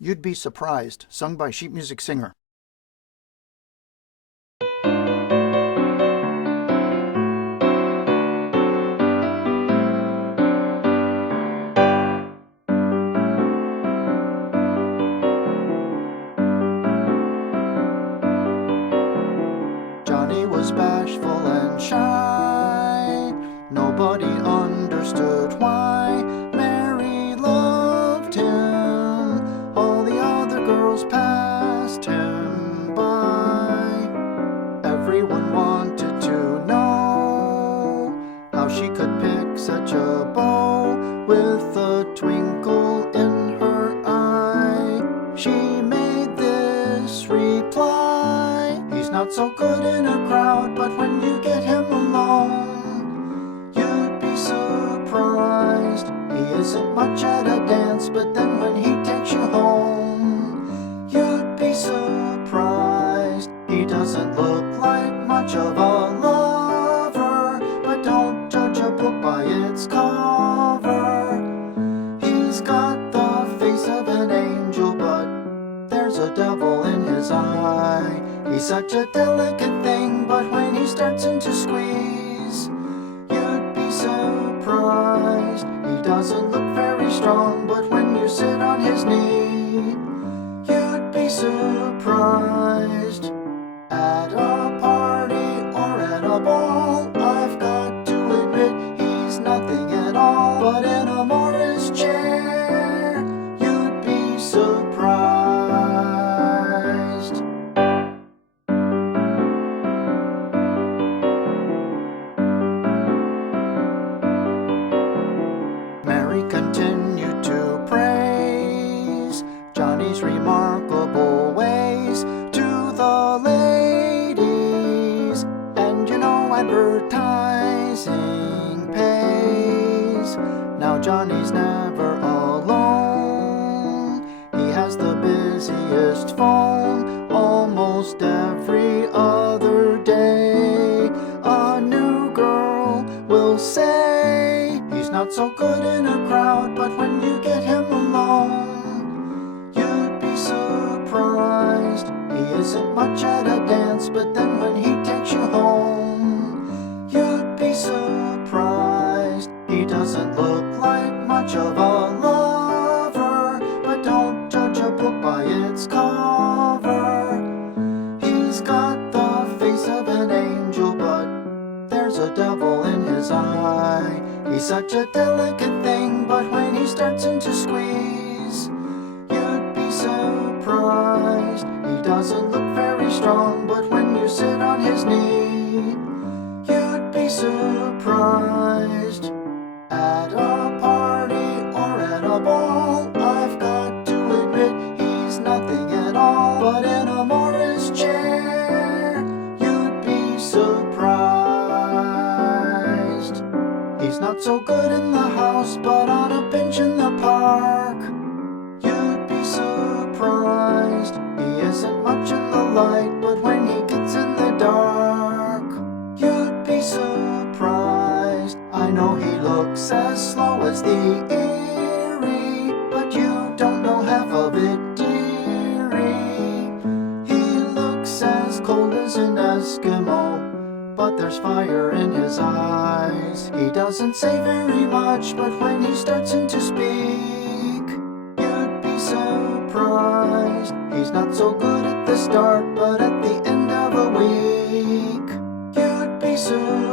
You'd Be Surprised, sung by sheet music singer. Johnny was bashful and shy. Nobody understood why. Mary loved him. All the other girls passed him by. Everyone wanted to know how she could pick such a beau with a twinkle in her eye. She made this reply: he's not so good in a crowd, but when you get him alone, you'd be surprised. He isn't much at a dance, but then when he takes you home, you'd be surprised. He doesn't look like much of a lover, but don't judge a book by its cover. He's got the face of an angel, but there's a devil in his eye. He's such a delicate thing, but when he starts in to squeeze, you'd be surprised. He doesn't look very strong, but when you sit on his knee, you'd be surprised. At a party or at a ball, I've got to admit he's nothing at all. But in a Morris chair, you'd be surprised. Mary continued to praise Johnny's remarkable ways to the ladies. And you know advertising pays. Now Johnny's never alone. He has the busiest phone almost every other day. A new girl will say he's not so good in a crowd, but when you get him alone, you'd be surprised. He isn't much at a dance, but then when he takes you home, you'd be surprised. He doesn't look like much of a lover, but don't judge a book by its cover. He's got the face of an angel, but there's a devil in his eye. He's such a delicate thing, but when he starts in to squeeze, you'd be surprised. He doesn't look very strong, but when you sit on his knee, you'd be surprised. At a party or at a ball, I've got to admit he's nothing at all. But in a Morris chair, you'd be surprised. He's not so good in the house, but on a bench in the park, you'd be surprised. He isn't much in the light, but when he gets in the dark, you'd be surprised. I know he looks as slow as the Erie, but you don't know half of it, dearie. He looks as cold as an Eskimo, but there's fire in his eyes. He doesn't say very much, but when he starts in to speak, you'd be surprised. He's not so good at the start, but at the end of a week, you'd be surprised.